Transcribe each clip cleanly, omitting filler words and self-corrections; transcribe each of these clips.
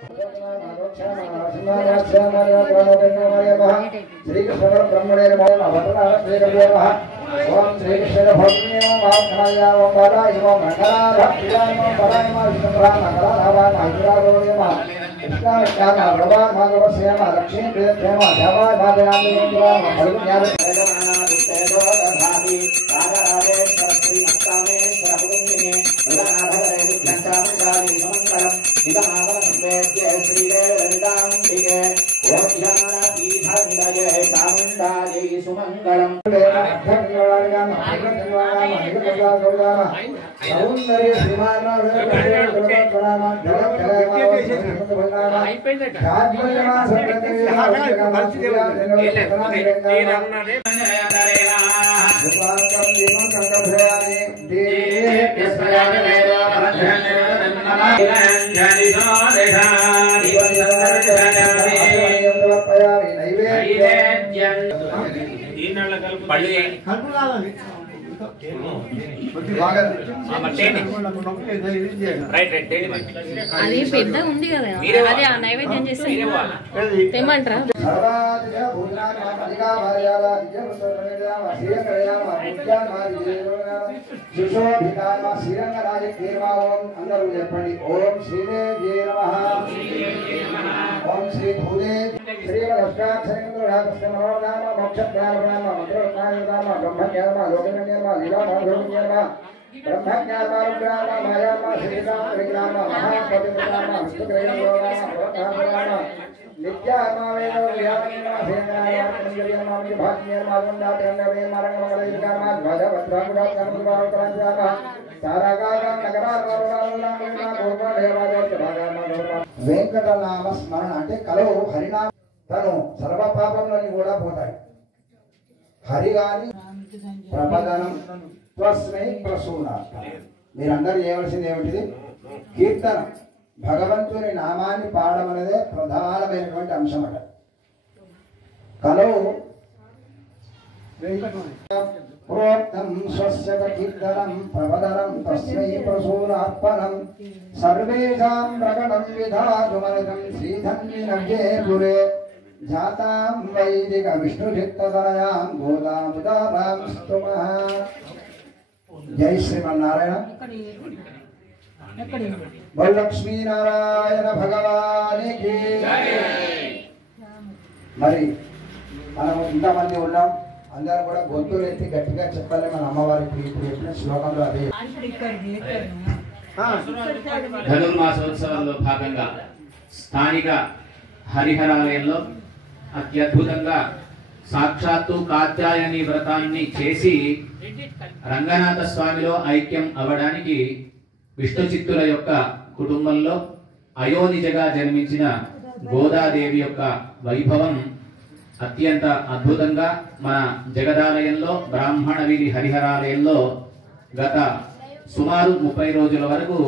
श्री कृष्ण ब्रह्मणे नमः अवतार श्री नमः ओम श्री कृष्ण भक्ति ओम आत्माया ओम बालाय ओम मंगला भक्तियाय ओम पराय ओम विष्णुराम मंगला धावाय महिराजो नमः कृष्णा श्याम भगवान भागवत श्याम लक्ष्मी प्रिय प्रेम देवाय भागयामि इंद्राम फलज्ञान तेजो दधामि सागरावे श्री मत्तामे श्रवणिने उदानाभरे विद्यांतामि मंगलम निगमागम संवेद्य श्री देवदां दिगे ओम ध्याना पीठनिलये चामुण्डायै सुमंगलम सौंदर्य श्रीमाना అది పెద్దగా ఉంది కదా అది ఆ నైవేద్యం చేస్తే తెమ్మంటారా అందరూ చెప్పండి ఓం శ్రీదేవి నమః ఓం శ్రీ భూదే శ్రీ వెంకటనామ స్మరణ అంటే కలవు హరినామ తను సర్వ పాపములని కూడా పోతాయి. హరి గాని ప్రపదనం త్వస్మై ప్రసూనార్థ. మీరందరూ చేయవలసింది ఏమిటిది? కీర్తన. భగవంతుని నామాన్ని పాడడం అనేదే ప్రధానమైనటువంటి అంశం అట. కలవు ప్రోక్తం స్వస్య కీర్తనం ప్రపదనం తస్మై ప్రసూనార్పణం సర్వేషాం ప్రకటం విధాతుమనితం శ్రీధన్వినవ్యే పురే జాతాం వైదిక విష్ణుచిత్తతనయాం గోదాముదారాం స్తుమః. జై శ్రీమన్నారాయణ. బోల్ లక్ష్మీ నారాయణ భగవానికి. మరి మనము ఇంతమంది ఉన్నాం, అందరూ కూడా గొంతులు ఎత్తి గట్టిగా చెప్పాలి మన అమ్మవారికి. ఇప్పుడు చెప్పిన శ్లోకంలో అదే. ధనుర్మాసోత్సవంలో భాగంగా స్థానిక హరిహరాలయంలో అత్యద్భుతంగా సాక్షాత్తు కాత్యాయని వ్రతాన్ని చేసి రంగనాథ స్వామిలో ఐక్యం అవ్వడానికి విష్ణు చిత్తుల యొక్క కుటుంబంలో అయోనిజగా జన్మించిన గోదాదేవి యొక్క వైభవం అత్యంత అద్భుతంగా మన జగదాలయంలో బ్రాహ్మణ వీధి హరిహరాలయంలో గత సుమారు 30 రోజుల వరకు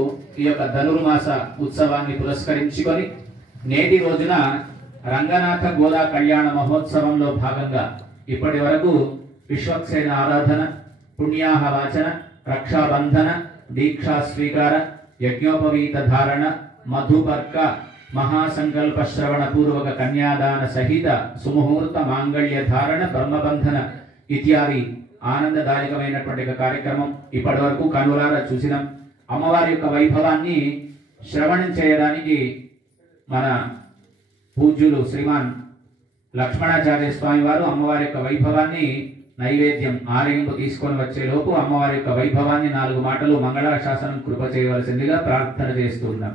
ఈ యొక్క ధనుర్మాస ఉత్సవాన్ని పురస్కరించుకొని నేటి రోజున రంగనాథ గోదా కళ్యాణ మహోత్సవంలో భాగంగా ఇప్పటి వరకు విశ్వక్సేన ఆరాధన, పుణ్యాహ వాచన, రక్షాబంధన, దీక్షా స్వీకార, యజ్ఞోపవీత ధారణ, మధుపర్క, మహాసంకల్ప శ్రవణ పూర్వక కన్యాదాన సహిత సుముహూర్త మాంగళ్య ధారణ, బ్రహ్మబంధన ఇత్యాది ఆనందదాయకమైనటువంటి కార్యక్రమం ఇప్పటి వరకు కనులారా చూసినాం. అమ్మవారి యొక్క వైభవాన్ని శ్రవణం చేయడానికి మన పూజ్యులు శ్రీమాన్ లక్ష్మణాచార్య స్వామి వారు అమ్మవారి యొక్క వైభవాన్ని నైవేద్యం ఆలయంకు తీసుకొని వచ్చే లోపు అమ్మవారి యొక్క వైభవాన్ని 4 మాటలు మంగళాశాసనం కృప చేయవలసిందిగా ప్రార్థన చేస్తున్నాం.